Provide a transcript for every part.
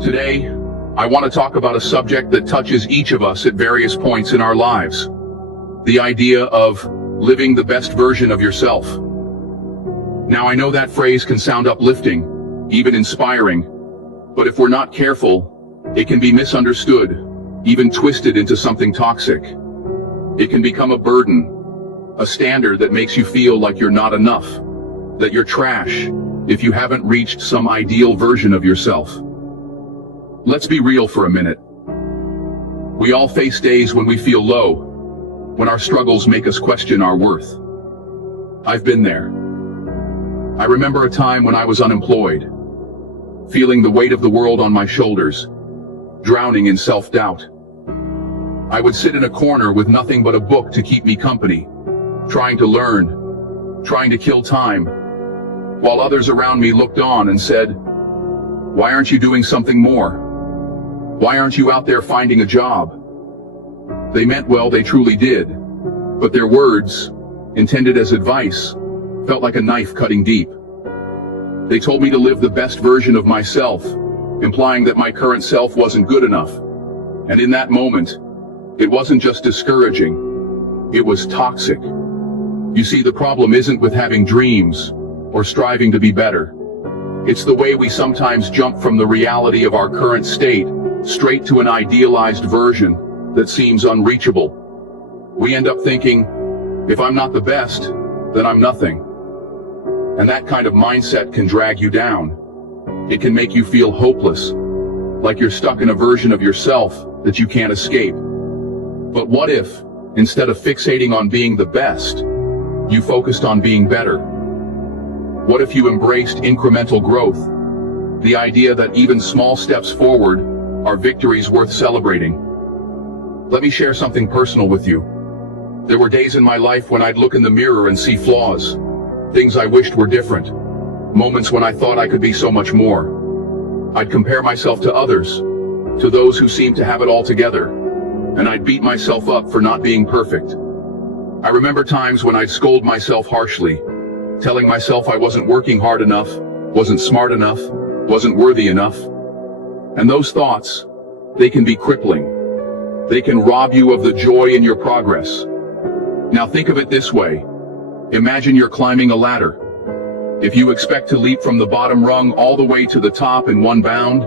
Today, I want to talk about a subject that touches each of us at various points in our lives. The idea of living the best version of yourself. Now, I know that phrase can sound uplifting, even inspiring, but if we're not careful, it can be misunderstood, even twisted into something toxic. It can become a burden, a standard that makes you feel like you're not enough, that you're trash, if you haven't reached some ideal version of yourself. Let's be real for a minute. We all face days when we feel low, when our struggles make us question our worth. I've been there. I remember a time when I was unemployed, feeling the weight of the world on my shoulders, drowning in self-doubt. I would sit in a corner with nothing but a book to keep me company, trying to learn, trying to kill time, while others around me looked on and said, "Why aren't you doing something more? Why aren't you out there finding a job?" They meant well, they truly did, but their words, intended as advice, felt like a knife cutting deep. They told me to live the best version of myself, implying that my current self wasn't good enough. And in that moment, it wasn't just discouraging, it was toxic. You see, the problem isn't with having dreams or striving to be better. It's the way we sometimes jump from the reality of our current state straight to an idealized version that seems unreachable. We end up thinking, if I'm not the best, then I'm nothing. And that kind of mindset can drag you down. It can make you feel hopeless, like you're stuck in a version of yourself that you can't escape. But what if, instead of fixating on being the best, you focused on being better? What if you embraced incremental growth? The idea that even small steps forward are victories worth celebrating. Let me share something personal with you. There were days in my life when I'd look in the mirror and see flaws, things I wished were different, moments when I thought I could be so much more. I'd compare myself to others, to those who seemed to have it all together, and I'd beat myself up for not being perfect. I remember times when I'd scold myself harshly, telling myself I wasn't working hard enough, wasn't smart enough, wasn't worthy enough. And those thoughts, they can be crippling. They can rob you of the joy in your progress. Now think of it this way. Imagine you're climbing a ladder. If you expect to leap from the bottom rung all the way to the top in one bound,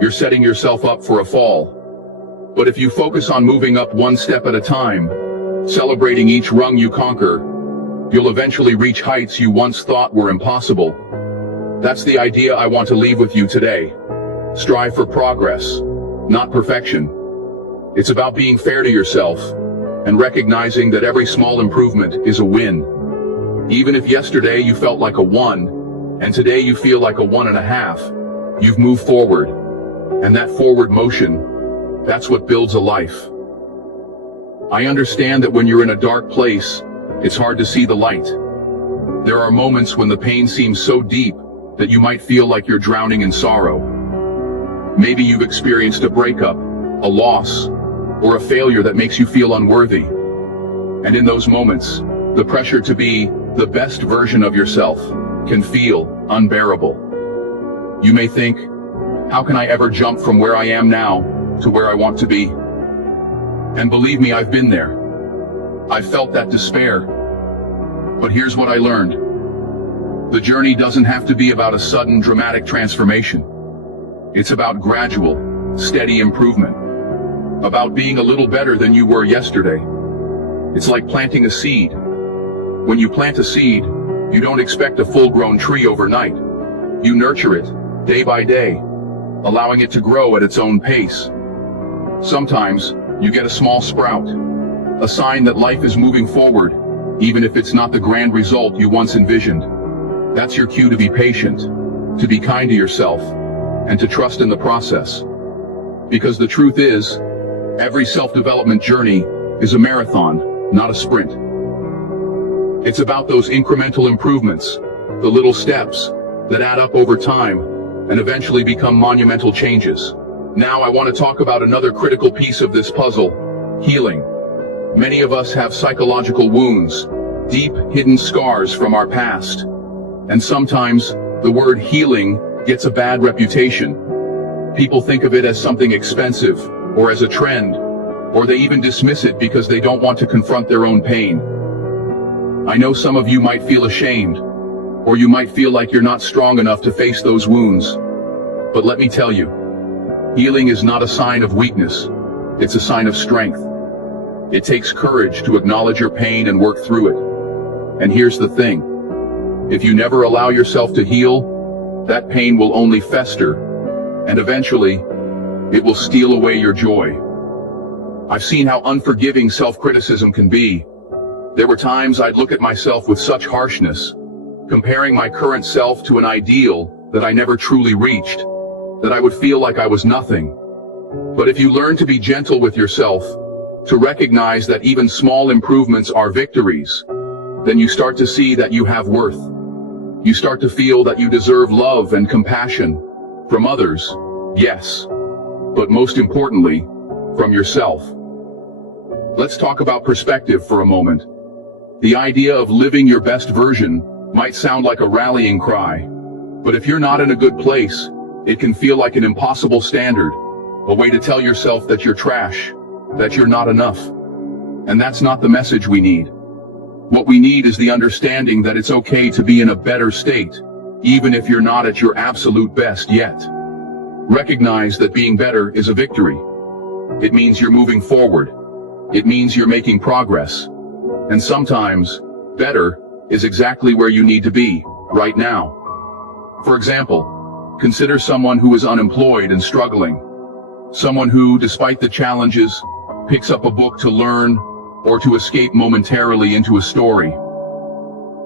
you're setting yourself up for a fall. But if you focus on moving up one step at a time, celebrating each rung you conquer, you'll eventually reach heights you once thought were impossible. That's the idea I want to leave with you today. Strive for progress, not perfection. It's about being fair to yourself and recognizing that every small improvement is a win. Even if yesterday you felt like a 1, and today you feel like a 1.5, you've moved forward. And that forward motion, that's what builds a life. I understand that when you're in a dark place, it's hard to see the light. There are moments when the pain seems so deep that you might feel like you're drowning in sorrow. Maybe you've experienced a breakup, a loss, or a failure that makes you feel unworthy. And in those moments, the pressure to be the best version of yourself can feel unbearable. You may think, how can I ever jump from where I am now to where I want to be? And believe me, I've been there. I've felt that despair. But here's what I learned. The journey doesn't have to be about a sudden dramatic transformation. It's about gradual, steady improvement. About being a little better than you were yesterday. It's like planting a seed. When you plant a seed, you don't expect a full-grown tree overnight. You nurture it, day by day, allowing it to grow at its own pace. Sometimes, you get a small sprout, a sign that life is moving forward, even if it's not the grand result you once envisioned. That's your cue to be patient, to be kind to yourself, and to trust in the process. Because the truth is, every self-development journey is a marathon, not a sprint. It's about those incremental improvements, the little steps that add up over time and eventually become monumental changes. Now I want to talk about another critical piece of this puzzle, healing. Many of us have psychological wounds, deep hidden scars from our past. And sometimes, the word healing gets a bad reputation. People think of it as something expensive, or as a trend, or they even dismiss it because they don't want to confront their own pain. I know some of you might feel ashamed, or you might feel like you're not strong enough to face those wounds. But let me tell you, healing is not a sign of weakness, it's a sign of strength. It takes courage to acknowledge your pain and work through it. And here's the thing, if you never allow yourself to heal, that pain will only fester, and eventually, it will steal away your joy. I've seen how unforgiving self-criticism can be. There were times I'd look at myself with such harshness, comparing my current self to an ideal that I never truly reached, that I would feel like I was nothing. But if you learn to be gentle with yourself, to recognize that even small improvements are victories, then you start to see that you have worth. You start to feel that you deserve love and compassion from others, yes, but most importantly, from yourself. Let's talk about perspective for a moment. The idea of living your best version might sound like a rallying cry, but if you're not in a good place, it can feel like an impossible standard, a way to tell yourself that you're trash, that you're not enough. And that's not the message we need. What we need is the understanding that it's okay to be in a better state, even if you're not at your absolute best yet. Recognize that being better is a victory. It means you're moving forward. It means you're making progress. And sometimes, better is exactly where you need to be, right now. For example, consider someone who is unemployed and struggling. Someone who, despite the challenges, picks up a book to learn or to escape momentarily into a story.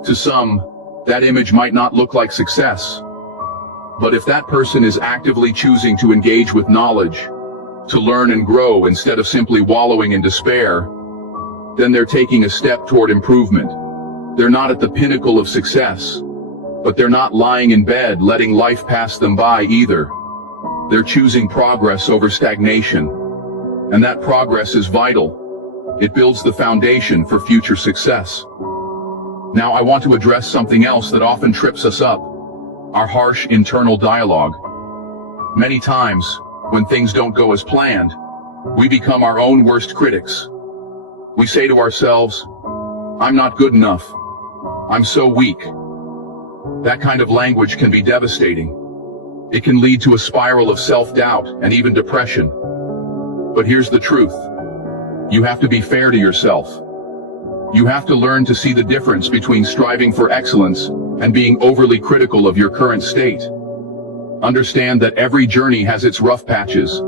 To some, that image might not look like success. But if that person is actively choosing to engage with knowledge, to learn and grow instead of simply wallowing in despair, then they're taking a step toward improvement. They're not at the pinnacle of success, but they're not lying in bed letting life pass them by either. They're choosing progress over stagnation. And that progress is vital. It builds the foundation for future success. Now I want to address something else that often trips us up, our harsh internal dialogue. Many times, when things don't go as planned, we become our own worst critics. We say to ourselves, I'm not good enough. I'm so weak. That kind of language can be devastating. It can lead to a spiral of self-doubt and even depression. But here's the truth. You have to be fair to yourself. You have to learn to see the difference between striving for excellence and being overly critical of your current state. Understand that every journey has its rough patches.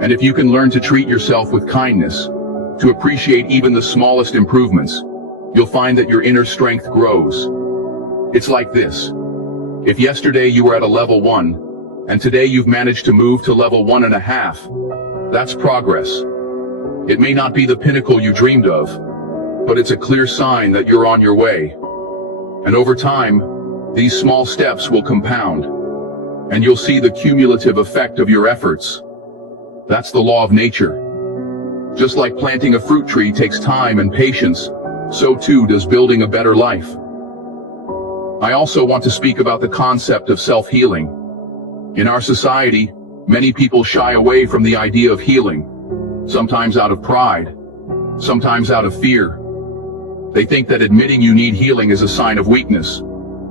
And if you can learn to treat yourself with kindness, to appreciate even the smallest improvements, you'll find that your inner strength grows. It's like this. If yesterday you were at a level 1, and today you've managed to move to level 1.5, that's progress. It may not be the pinnacle you dreamed of, but it's a clear sign that you're on your way. And over time, these small steps will compound, and you'll see the cumulative effect of your efforts. That's the law of nature. Just like planting a fruit tree takes time and patience, so too does building a better life. I also want to speak about the concept of self-healing. In our society, many people shy away from the idea of healing, sometimes out of pride, sometimes out of fear. They think that admitting you need healing is a sign of weakness,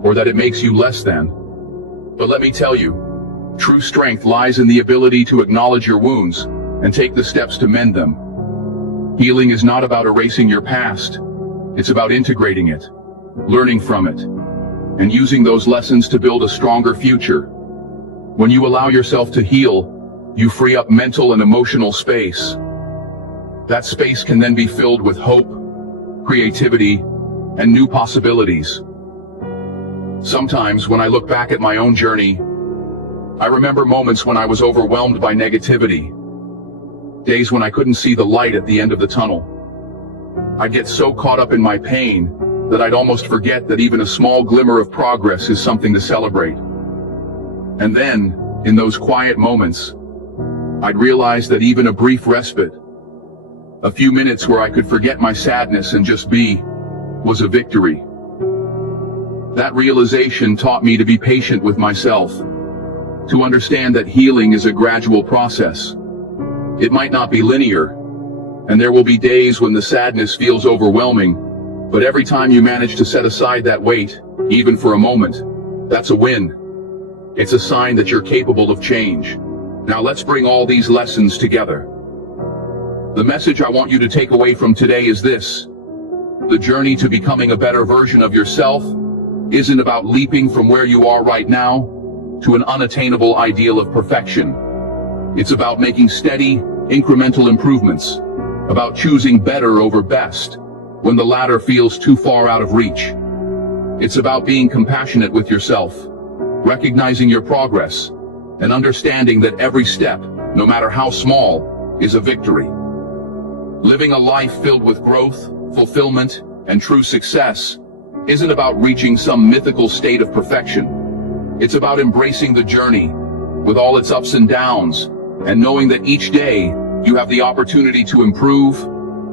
or that it makes you less than. But let me tell you, true strength lies in the ability to acknowledge your wounds and take the steps to mend them. Healing is not about erasing your past. It's about integrating it, learning from it, and using those lessons to build a stronger future. When you allow yourself to heal, you free up mental and emotional space. That space can then be filled with hope, creativity, and new possibilities. Sometimes when I look back at my own journey, I remember moments when I was overwhelmed by negativity, days when I couldn't see the light at the end of the tunnel. I'd get so caught up in my pain that I'd almost forget that even a small glimmer of progress is something to celebrate. And then, in those quiet moments, I'd realize that even a brief respite, a few minutes where I could forget my sadness and just be, was a victory. That realization taught me to be patient with myself, to understand that healing is a gradual process. It might not be linear, and there will be days when the sadness feels overwhelming, but every time you manage to set aside that weight, even for a moment, that's a win. It's a sign that you're capable of change. Now let's bring all these lessons together. The message I want you to take away from today is this: the journey to becoming a better version of yourself isn't about leaping from where you are right now to an unattainable ideal of perfection. It's about making steady, incremental improvements, about choosing better over best when the latter feels too far out of reach. It's about being compassionate with yourself, recognizing your progress, and understanding that every step, no matter how small, is a victory. Living a life filled with growth, fulfillment, and true success isn't about reaching some mythical state of perfection. It's about embracing the journey with all its ups and downs, and knowing that each day you have the opportunity to improve,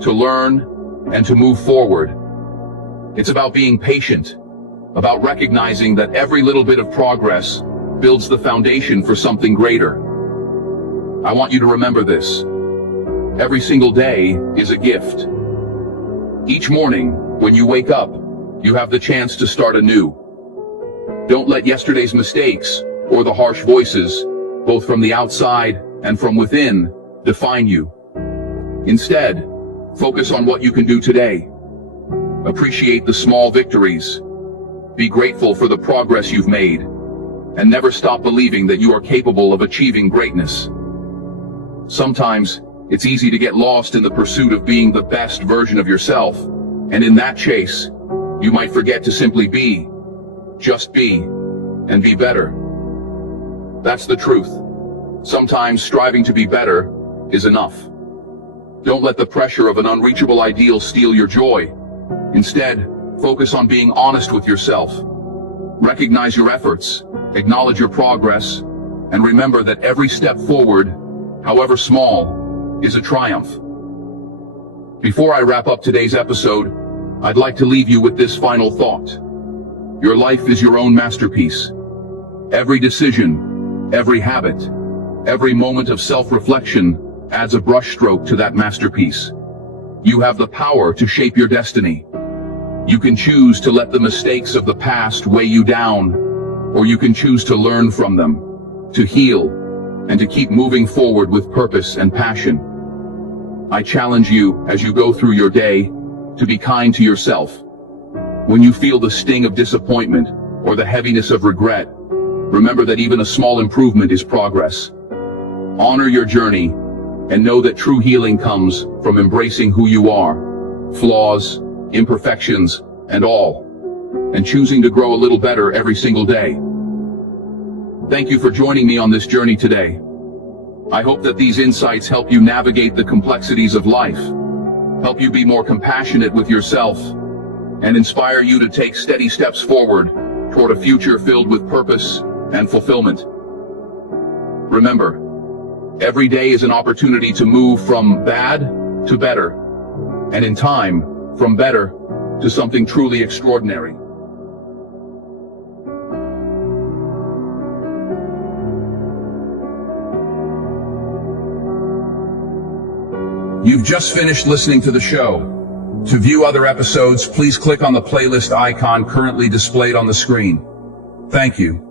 to learn, and to move forward. It's about being patient, about recognizing that every little bit of progress builds the foundation for something greater. I want you to remember this: every single day is a gift. Each morning, when you wake up, you have the chance to start anew. Don't let yesterday's mistakes or the harsh voices, both from the outside and from within, define you. Instead, focus on what you can do today. Appreciate the small victories. Be grateful for the progress you've made, and never stop believing that you are capable of achieving greatness. Sometimes, it's easy to get lost in the pursuit of being the best version of yourself, and in that chase, you might forget to simply be. Just be, and be better. That's the truth. Sometimes striving to be better is enough. Don't let the pressure of an unreachable ideal steal your joy. Instead, focus on being honest with yourself. Recognize your efforts, acknowledge your progress, and remember that every step forward, however small, is a triumph. Before I wrap up today's episode, I'd like to leave you with this final thought. Your life is your own masterpiece. Every decision, every habit, every moment of self-reflection adds a brushstroke to that masterpiece. You have the power to shape your destiny. You can choose to let the mistakes of the past weigh you down, or you can choose to learn from them, to heal, and to keep moving forward with purpose and passion. I challenge you, as you go through your day, to be kind to yourself. When you feel the sting of disappointment or the heaviness of regret, remember that even a small improvement is progress. Honor your journey and know that true healing comes from embracing who you are, flaws, imperfections, and all, and choosing to grow a little better every single day. Thank you for joining me on this journey today. I hope that these insights help you navigate the complexities of life, help you be more compassionate with yourself, and inspire you to take steady steps forward toward a future filled with purpose and fulfillment. Remember, every day is an opportunity to move from bad to better, and in time, from better to something truly extraordinary. You've just finished listening to the show. To view other episodes, please click on the playlist icon currently displayed on the screen. Thank you.